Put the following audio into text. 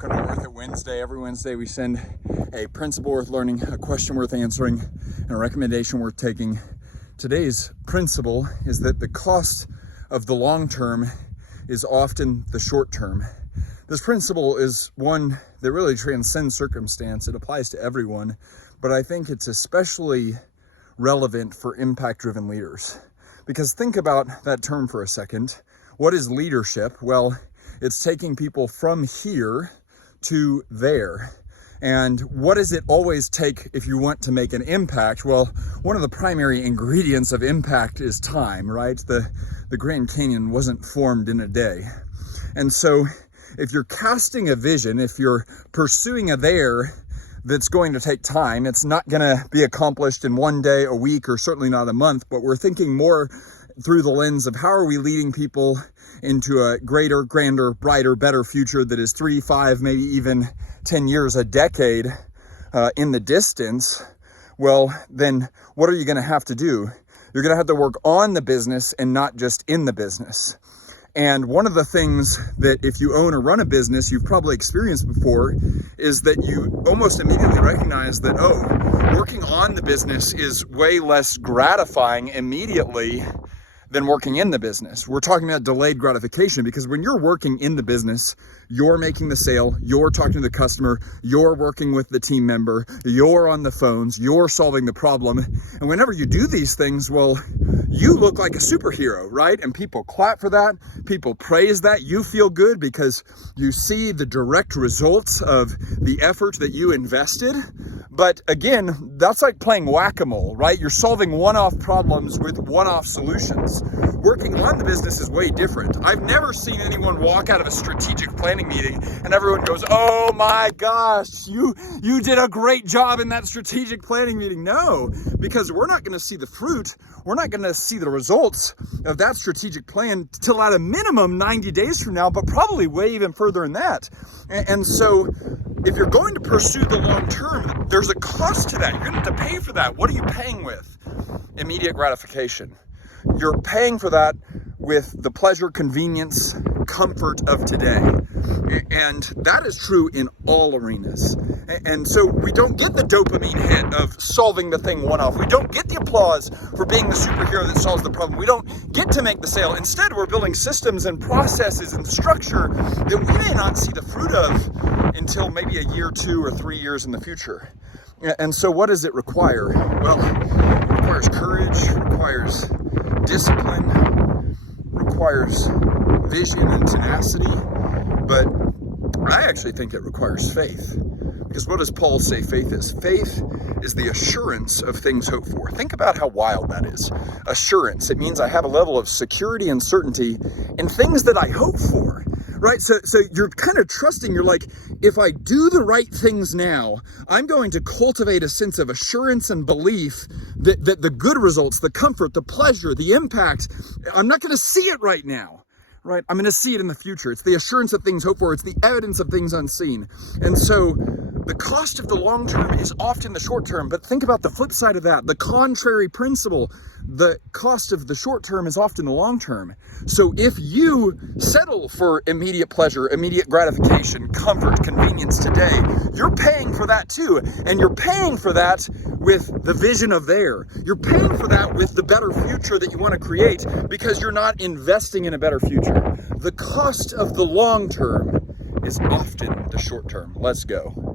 welcome to Worth It Wednesday. Every Wednesday we send a principle worth learning, a question worth answering, and a recommendation worth taking. Today's principle is that the cost of the long term is often the short term. This principle is one that really transcends circumstance. It applies to everyone, but I think it's especially relevant for impact-driven leaders. Because think about that term for a second. What is leadership? Well, it's taking people from here to there. And what does it always take if you want to make an impact? Well, one of the primary ingredients of impact is time, right? The Grand Canyon wasn't formed in a day. And so if you're casting a vision, if you're pursuing a there that's going to take time, it's not going to be accomplished in one day, a week, or certainly not a month, but we're thinking more through the lens of how are we leading people into a greater, grander, brighter, better future that is 3, 5, maybe even 10 years, a decade in the distance. Well, then what are you going to have to do? You're going to have to work on the business and not just in the business. And one of the things that if you own or run a business, you've probably experienced before, is that you almost immediately recognize that, working on the business is way less gratifying immediately than working in the business. We're talking about delayed gratification because when you're working in the business, you're making the sale, you're talking to the customer, you're working with the team member, you're on the phones, you're solving the problem. And whenever you do these things, well, you look like a superhero, right? And people clap for that. People praise that. You feel good because you see the direct results of the effort that you invested. But again, that's like playing whack-a-mole, right? You're solving one-off problems with one-off solutions. Working on the business is way different. I've never seen anyone walk out of a strategic planning meeting and everyone goes, oh my gosh, you did a great job in that strategic planning meeting. No, because we're not going to see the fruit. We're not going to see the results of that strategic plan till at a minimum 90 days from now, but probably way even further than that. And so if you're going to pursue the long term, there's a cost to that. You're going to have to pay for that. What are you paying with? Immediate gratification. You're paying for that with the pleasure, convenience, comfort of today. And that is true in all arenas. And so we don't get the dopamine hit of solving the thing one-off. We don't get the applause for being the superhero that solves the problem. We don't get to make the sale. Instead, we're building systems and processes and structure that we may not see the fruit of until maybe a year, 2 or 3 years in the future. And so what does it require? Well, it requires courage, requires discipline, requires vision and tenacity, but I actually think it requires faith. Because what does Paul say faith is? Faith is the assurance of things hoped for. Think about how wild that is. Assurance. It means I have a level of security and certainty in things that I hope for. Right? So you're kind of trusting. You're like, if I do the right things now, I'm going to cultivate a sense of assurance and belief that the good results, the comfort, the pleasure, the impact, I'm not going to see it right now. Right? I'm going to see it in the future. It's the assurance of things hoped for. It's the evidence of things unseen. And so the cost of the long term is often the short term. But think about the flip side of that. The contrary principle. The cost of the short term is often the long term. So if you settle for immediate pleasure, immediate gratification, comfort, convenience today, you're paying for that too. And you're paying for that with the vision of there. You're paying for that with the better future that you want to create because you're not investing in a better future. The cost of the long term is often the short term. Let's go.